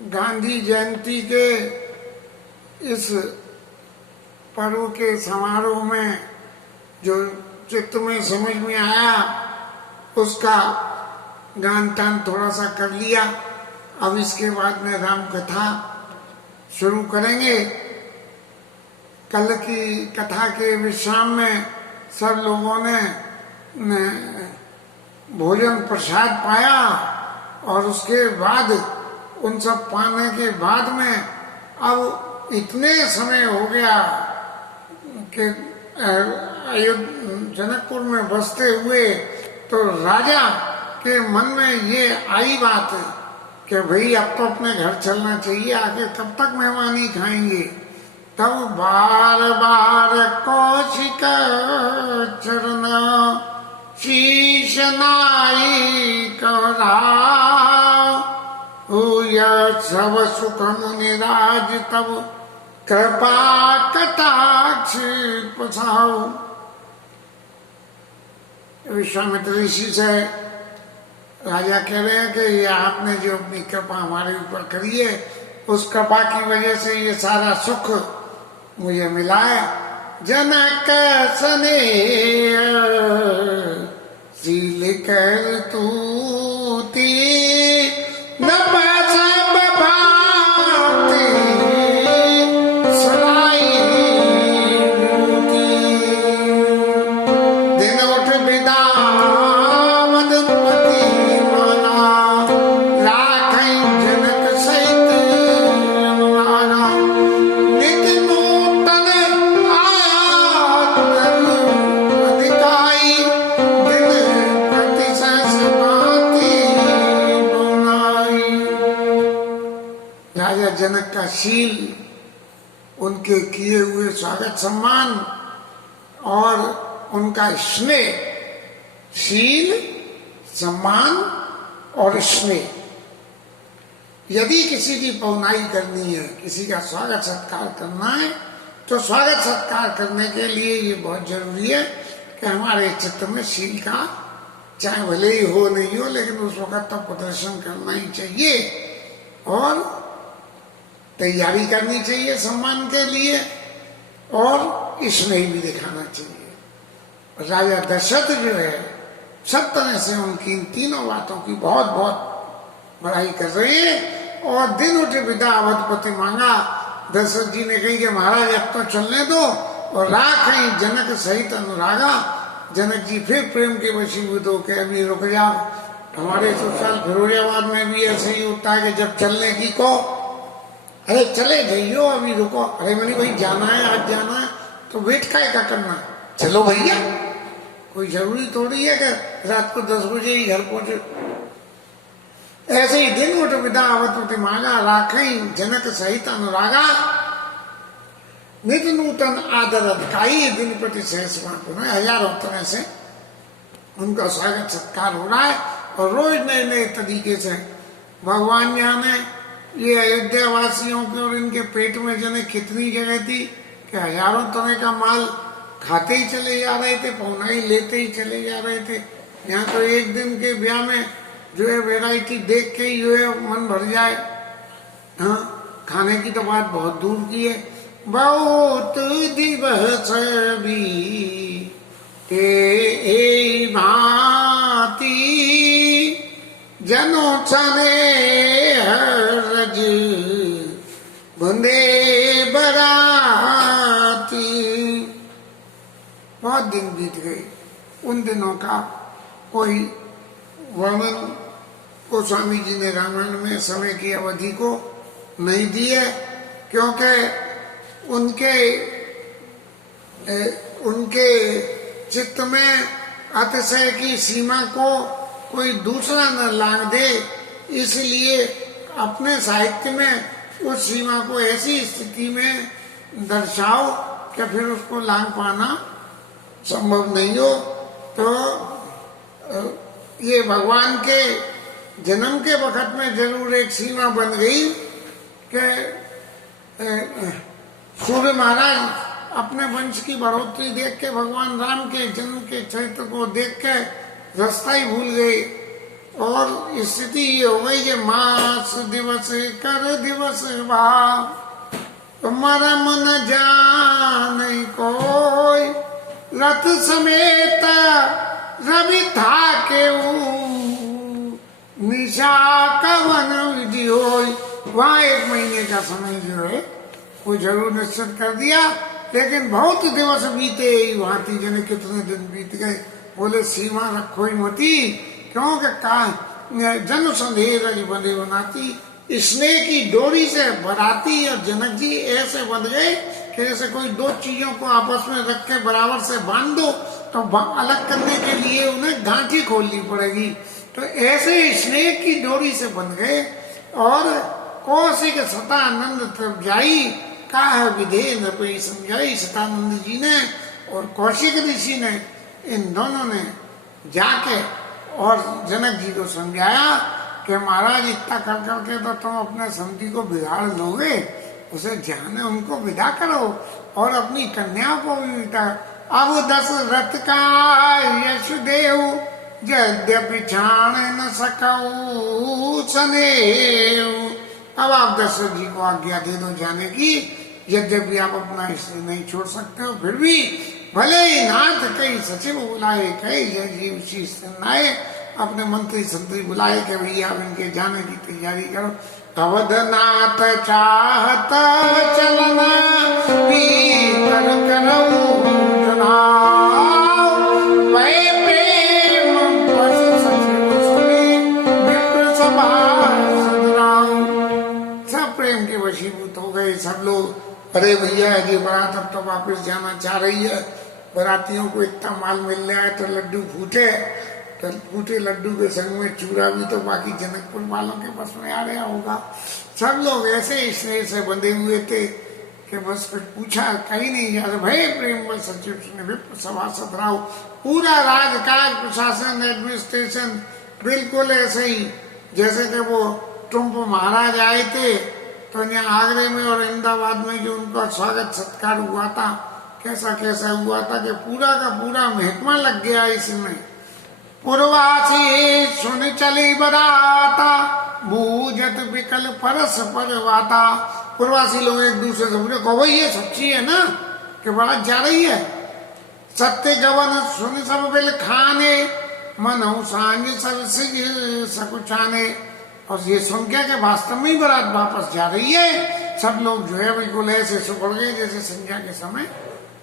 गांधी जयंती के इस पर्व के समारोह में जो चित्त में समझ में आया उसका गान तान थोड़ा सा कर लिया। अब इसके बाद में राम कथा शुरू करेंगे। कल की कथा के विश्राम में सब लोगों ने भोजन प्रसाद पाया और उसके बाद उन सब पाने के बाद में अब इतने समय हो गया कि जनकपुर में बसते हुए तो राजा के मन में ये आई बात कि भाई अब तो अपने घर चलना चाहिए, आगे कब तक मेहमानी खाएंगे। तब बार बार कौशिक चरण शीश नाई करा सब सुख मुनिराज तब कृपा कटाक्ष पसाओ। विश्वामित्र ऋषि से राजा कह रहे हैं कि ये आपने जो अपनी कृपा हमारे ऊपर करी है उस कृपा की वजह से ये सारा सुख मुझे मिला है। जनक सने शील कर तूती न जनक का शील, उनके किए हुए स्वागत सम्मान और उनका स्नेह, शील सम्मान और स्नेह। यदि किसी की पौनाई करनी है, किसी का स्वागत सत्कार करना है तो स्वागत सत्कार करने के लिए ये बहुत जरूरी है कि हमारे चित्त में शील का चाहे भले ही हो नहीं हो लेकिन उस वक्त तो प्रदर्शन करना ही चाहिए और तैयारी करनी चाहिए सम्मान के लिए और स्नेह भी दिखाना चाहिए। राजा दशरथ जो है सब तरह से उनकी इन तीनों बातों की बहुत बहुत बड़ाई कर रही है। और दिन उठे विदा अवधपति मांगा। दशरथ जी ने कही कि महाराज अब तो चलने दो और राखें जनक सहित अनुरागा। जनक जी फिर प्रेम के वशीभूत होकर अभी रुक जाओ। हमारे ससुराल फिरोजाबाद में भी ऐसे ही होता है कि जब चलने की को अरे चले जाइयो अभी रुको। अरे मैंने भाई जाना है, आज जाना है तो वेट क्या करना, चलो भैया, कोई जरूरी थोड़ी है कि रात को 10 बजे ही घर पहुंचे। ऐसे ही दिन उठ विदा अवधपति मांगा। राखें जनक सहित अनुरागा नित नूतन आदर अधिकाई। दिन प्रति सहस पुनः हजारों तरह से उनका स्वागत सत्कार हो रहा है और रोज नए नए तरीके से भगवान जाने ये अयोध्या वासियों के और इनके पेट में जाने कितनी जगह थी कि हजारों तरह का माल खाते ही चले जा रहे थे, पौनाई लेते ही चले जा रहे थे। यहाँ तो एक दिन के ब्याह में जो है वैरायटी देख के ही जो है मन भर जाए। हाँ, खाने की तो बात बहुत दूर की है। बहुत दिवस भी ते भांति जनो चने हरज बंदे बराती। बहुत दिन बीत गए। उन दिनों का कोई वर्णन गोस्वामी जी ने रामायण में समय की अवधि को नहीं दी है क्योंकि उनके चित्त में अतिशय की सीमा को कोई दूसरा न लांघ दे, इसलिए अपने साहित्य में उस सीमा को ऐसी स्थिति में दर्शाओ कि फिर उसको लांघ पाना संभव नहीं हो। तो ये भगवान के जन्म के वक्त में जरूर एक सीमा बन गई कि सूर्य महाराज अपने वंश की बढ़ोतरी देख के भगवान राम के जन्म के चरित्र को देख के रास्ता ही भूल गए और स्थिति ये हो गई कि मास दिवस कर दिवस भाव, मरम न जान कोई, रथ समेत रवि था के निशा कवन विधि होई। वहां 1 महीने का समय जो है वो जरूर निश्चित कर दिया, लेकिन बहुत दिवस बीते वहां थी जने कितने दिन बीत गए। बोले सीमा रखो ही मती, क्योंकि जन संदेह बंधे बनाती, स्नेह की डोरी से बराती और जनक जी ऐसे बंध गए कि ऐसे कोई 2 चीजों को आपस में रख के बराबर से बांध दो तो अलग करने के लिए उन्हें गांठी खोलनी पड़ेगी। तो ऐसे स्नेह की डोरी से बंध गए। और कौशिक सतानंद तब जाई, कहा विधे न कोई समझाई। सतानंद जी ने और कौशिक ऋषि ने, इन दोनों ने जाके और जनक जी को समझाया कि महाराज इतना कर करके तो तुम अपने समझी को बिगाड़ लोगे, उसे जाने उनको विदा करो और अपनी कन्या को भी विदा। अब दशरथ का यशदेव यद्यपि छाण न सकऊ सनेऊ। अब आप दशरथ जी को आज्ञा दे दो जाने की, यद्यपि आप अपना स्त्री नहीं छोड़ सकते हो, फिर भी भले ही नाथ कई सचिव बुलाए, कई जीव शीश नाये, अपने मंत्री संतरी बुलाए कि भैया अब इनके जाने की तैयारी करो। अवधनाथ चाहत चलना पीतर करऊ जनाओ, वै प्रेम बस सचिव सुने विप्र सभा सदराओ। सब प्रेम के वशीभूत हो गए सब लोग। अरे भैया ये बारात अब तो वापस जाना चाह रही है, बरातियों को इतना माल मिल रहा है तो लड्डू फूटे, तो फूटे लड्डू के संग में चूड़ा भी तो बाकी जनकपुर वालों के बस में आ रहा होगा। सब लोग ऐसे स्नेह से बंधे हुए थे कि बस फिर पूछा कहीं नहीं जा रहा। भय प्रेम बस सचिव ने विप्र सभा सदराओ। पूरा राजकाज प्रशासन एडमिनिस्ट्रेशन बिल्कुल ऐसे ही जैसे कि वो ट्रम्प महाराज आए थे तो यहाँ आगरे में और अहमदाबाद में जो उनका स्वागत सत्कार हुआ था, कैसा कैसा हुआ था कि पूरा का पूरा महकमा लग गया इसमें। पूर्वासी सुन चली बराता, बूझत विकल परस परवाता। पूर्वासी लोग एक दूसरे से बोले कहो ये सच्ची है ना कि बारात जा रही है। सत्य गवन सुन सब बिल खाने, मन सांझ सब सकुचाने। और ये सुन के कि वास्तव में ही बारात वापस जा रही है। सब लोग जो है बिल्कुल ऐसे सुखड़ गए जैसे संध्या के समय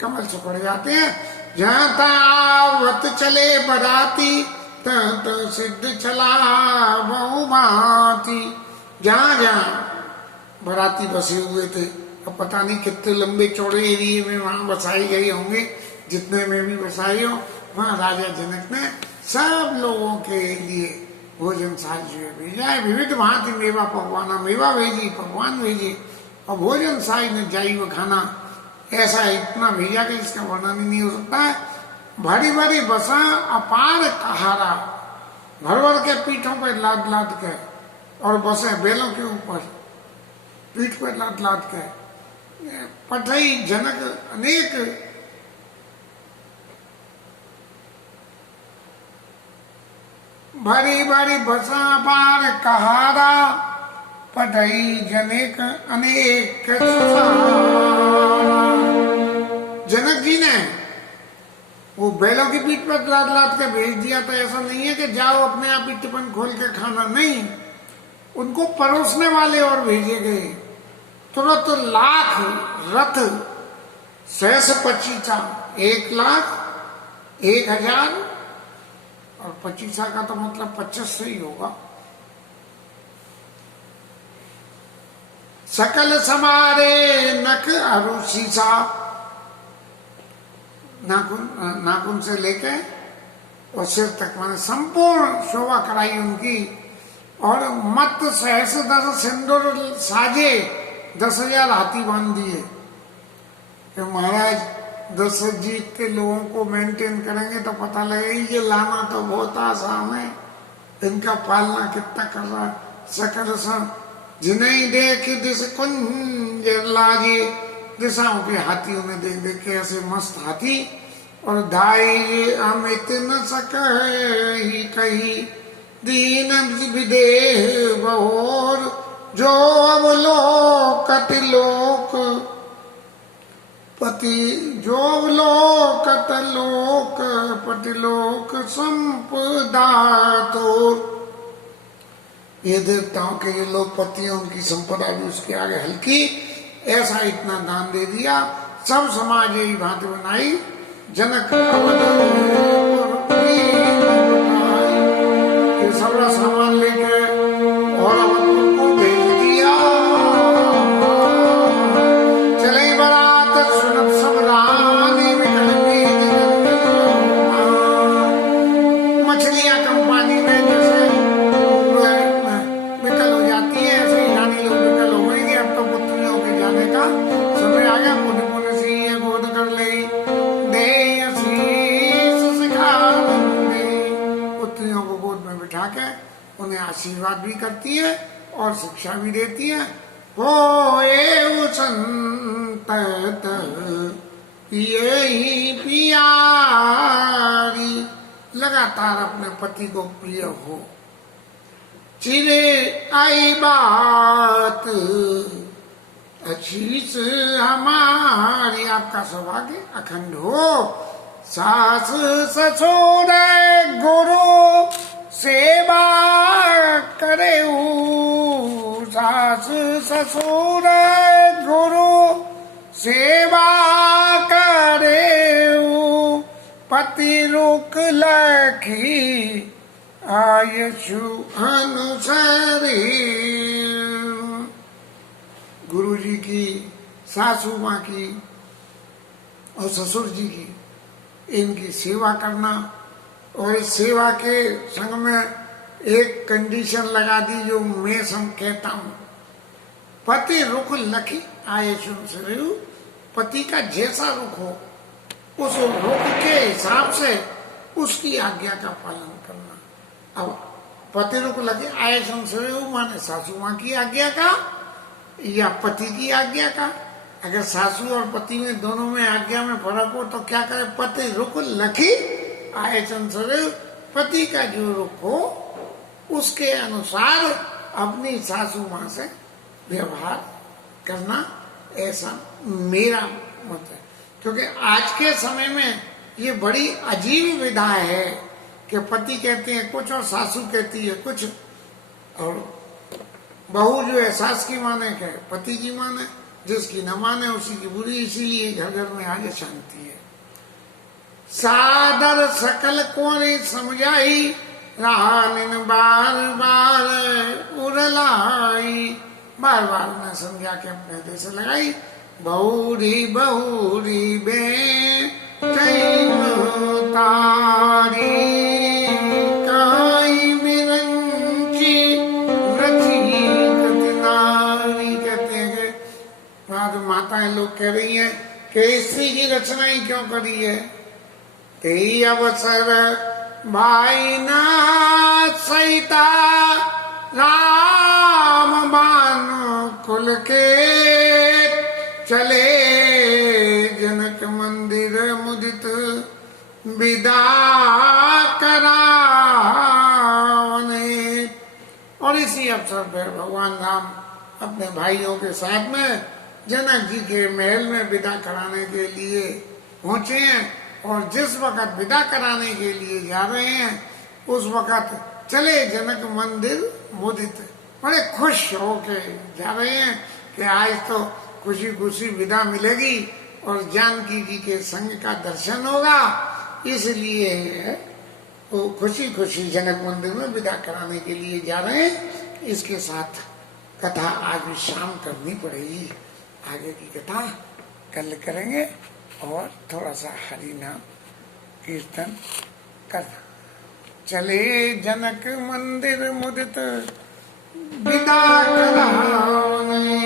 कमल सुखड़ जाते हैं। जहाँ तावत चले बराती, तहाँ सिद्ध चला बहुभांति। जहाँ जहाँ बराती बसे हुए थे, अब पता नहीं कितने लंबे चौड़े एरिए में वहां बसाई गई होंगे, जितने में भी बसाई हो वहां राजा जनक ने सब लोगों के लिए भोजन साज जो है भेजा है। विविध भांति मेवा पकवाना, मेवा भेजी, पकवान भेजे और भोजन साज ने जाई वो खाना ऐसा इतना भेजा कि इसका वर्णन ही नहीं हो सकता है। भारी भारी बसा अपार कहारा, भर भर के पीठों पर लाद लाद के, और बसे बैलों के ऊपर पीठ पर लाद लाद के। पठई जनक अनेक भारी भारी बसा पार कहारा, पठई जनेक अनेक। जनक जी ने वो बैलों की पीठ पर लाद लाद के भेज दिया था। ऐसा नहीं है कि जाओ अपने आप ही टिफिन खोल के खाना, नहीं, उनको परोसने वाले और भेजे गए। तुरंत लाख रथ सहस पचीसा, 1,00,000, 1,000 और 25 का तो मतलब 25 से ही होगा। सकल समारे नख अरुषिसा, नाखून से लेके और सिर तक मैंने संपूर्ण शोभा कराई उनकी। और मत सहस 10 सिंदूर साजे, 10,000 हाथी बांध दिए कि महाराज दशरथ जी के लोगों को मेंटेन करेंगे तो पता लगेगा ये लाना तो बहुत आसान है, इनका पालना कितना कर रहा है। सकल सन जिन्हें देख दिस कुंज लाजे, दिशाओं के हाथियों ने देख देख के ऐसे मस्त हाथी। और धाई अमित न सक ही कही, दीन विदेह बहोर, जो अवलोकत लोक पति, जो अवलोकत लोक पति लोक संपदा तोर। ये देवताओं के ये लोग पति हैं, उनकी संपदा भी उसके आगे हल्की, ऐसा इतना दान दे दिया। सब समाज यही भांति बनाई, जनक ये सबरा सामान लेके और अवधपुर को भेज दिया। चले बारात सुनत सब रानी, मछलियां कम पानी में जैसे विकल हो जाती है, ऐसे ही रानी लोग विकल हो गई। अब तो पुत्रियों के जाने का समय आ गया। पुण्य पुण्य से ये गोद कर ले, दे आशीष सिखा दे। पुत्रियों को गोद में बिठा के उन्हें आशीर्वाद भी करती है और शिक्षा भी देती है। होए संतत यही प्यारी, लगातार अपने पति को प्रिय हो। चिरे आई बात आशीष हमारी, आपका सौभाग्य अखंड हो। सास ससुर गुरु सेवा करे, सास ससुर गुरु सेवा करे, पति रुक लखी आयशु अनुसारी। गुरु जी की, सासू माँ की और ससुर जी की, इनकी सेवा करना। और इस सेवा के संग में एक कंडीशन लगा दी जो मैं कहता हूं, पति रुख लखी आयशु अनुसारी। पति का जैसा रुख हो, उस रुख के हिसाब से उसकी आज्ञा का पालन करना। अब पति रुख लगे आयशु अनुसारी माने सासू माँ की आज्ञा का या पति की आज्ञा का। अगर सासू और पति में दोनों में आज्ञा में फर्क हो तो क्या करे, पति रुख लखी आयशु अनुसारी। पति का जो रुख हो उसके अनुसार अपनी सासू माँ से व्यवहार करना, ऐसा मेरा मत है। क्योंकि आज के समय में ये बड़ी अजीब विधा है कि पति कहते हैं कुछ और सासू कहती है कुछ, और बहू जो है सास की माने के पति की माने, जिसकी न माने उसी की बुरी। इसीलिए घर घर में आज शांति है। सादर सकल कोने समझाई, रानिन बार बार उड़लाई। बार बार उन्हें समझा के अपने देश लगाई। बहुरी बहुरी बे तारी, काई बिरंची रची कतिनारी। कहते हैं कि माताएं लोग कह रही हैं कि स्त्री की रचना ही क्यों करी है। ते अवसर भाई ना सहिता, राम बानो कुल के चले, जनक मंदिर मुदित विदा करावने। और इसी अवसर पर भगवान राम अपने भाइयों के साथ में जनक जी के महल में विदा कराने के लिए पहुंचे हैं। और जिस वक्त विदा कराने के लिए जा रहे हैं उस वक्त चले जनक मंदिर मुदित, बड़े खुश होके जा रहे हैं कि आज तो खुशी खुशी विदा मिलेगी और जानकी जी के संग का दर्शन होगा। इसलिए वो खुशी खुशी जनक मंदिर में विदा कराने के लिए जा रहे हैं। इसके साथ कथा आज भी शाम करनी पड़ेगी। आगे की कथा कल करेंगे और थोड़ा सा हरि नाम कीर्तन करना। चले जनक मंदिर मुदित विदा करावने।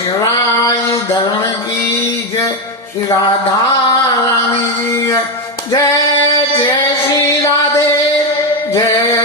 शिवराय धर्म की जय, श्री राधा रानी की जय, जय जय श्री राधे, जय